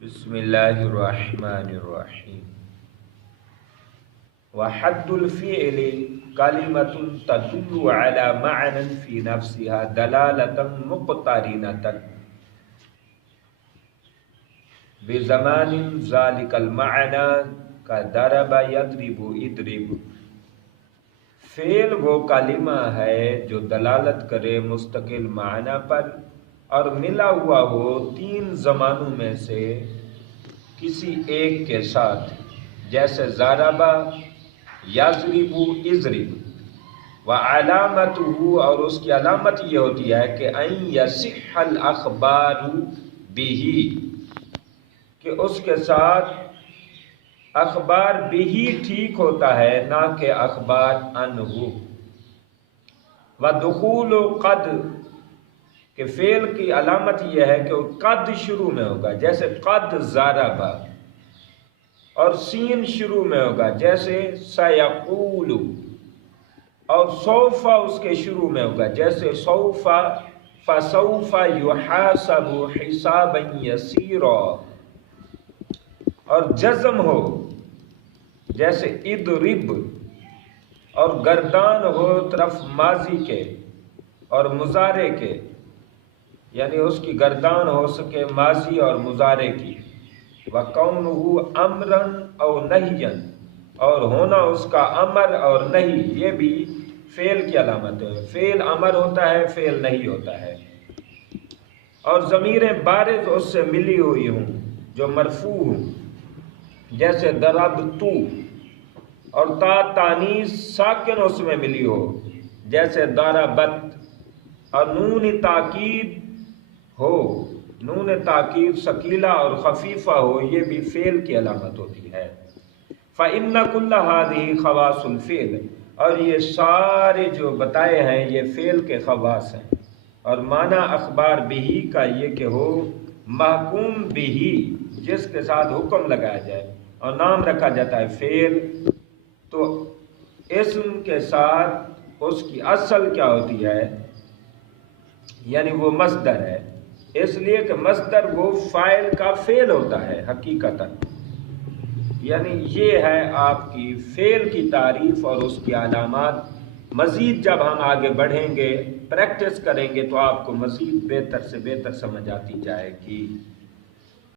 بسم اللہ الرحمن الرحیم۔ وحد الفعل کلمۃ تدل علی معنی فی نفسها دلالۃ مقترنۃ بزمان ذلک المعنی کضرب یضرب اضرب۔ فعل وہ کلمہ ہے جو دلالت کرے مستقل معنی پر اور ملا ہوا ہو تین زمانوں میں سے کسی ایک کے ساتھ، جیسے ضربہ، یضرب، اضرب۔ وعلامتہ، اور اس کی علامت یہ ہوتی ہے کہ ان یصح الاخبار بہ، کہ اس کے ساتھ اخبار بہ ٹھیک ہوتا ہے، نہ کہ اخبار عنہ۔ ودخول قد، کہ فعل کی علامت یہ ہے کہ وہ قد شروع میں ہوگا، جیسے قد ضربہ، اور سین شروع میں ہوگا جیسے سیقول، اور سوف اس کے شروع میں ہوگا جیسے سوف، فسوف یحاسب حسابا یسیرا، اور جزم ہو جیسے اضرب، اور گردان ہو طرف ماضی کے اور مضارع کے، یعنی اس کی گردان ہو سکے ماضی اور مضارع کی۔ وَقَوْنُهُ أَمْرًا أَوْ نَهْيًا، اور ہونا اس کا امر اور نہیں، یہ بھی فعل کی علامت ہے۔ فعل امر ہوتا ہے، فعل نہیں ہوتا ہے۔ اور ضمیریں بارز اس سے ملی ہوئی ہوں جو مرفوع ہوں، جیسے ضربت، اور تا تانیث ساکن اس میں ملی ہو جیسے ضربت، اور نون تاکید ہو، نون تاکید ثقیلہ اور خفیفہ ہو، یہ بھی فعل کی علامت ہوتی ہے۔ فَإِنَّ كُلَّ هَذِهِ خَوَاصُ الْفِعْلِ، اور یہ سارے جو بتائے ہیں یہ فعل کے خواص ہیں۔ اور معنی اخبار بہ کا یہ کہ ہو محکوم بہ، جس کے ساتھ حکم لگایا جائے، اور نام رکھا جاتا ہے فعل، تو اسم کے ساتھ اس کی اصل کیا ہوتی ہے، یعنی وہ مصدر ہے، اس لیے کہ مصدر وہ فاعل کا فعل ہوتا ہے حقیقتاً۔ یعنی یہ ہے آپ کی فعل کی تعریف اور اس کی علامات۔ مزید جب ہم آگے بڑھیں گے، پریکٹس کریں گے، تو آپ کو مزید بہتر سے بہتر سمجھ آتی جائے گی۔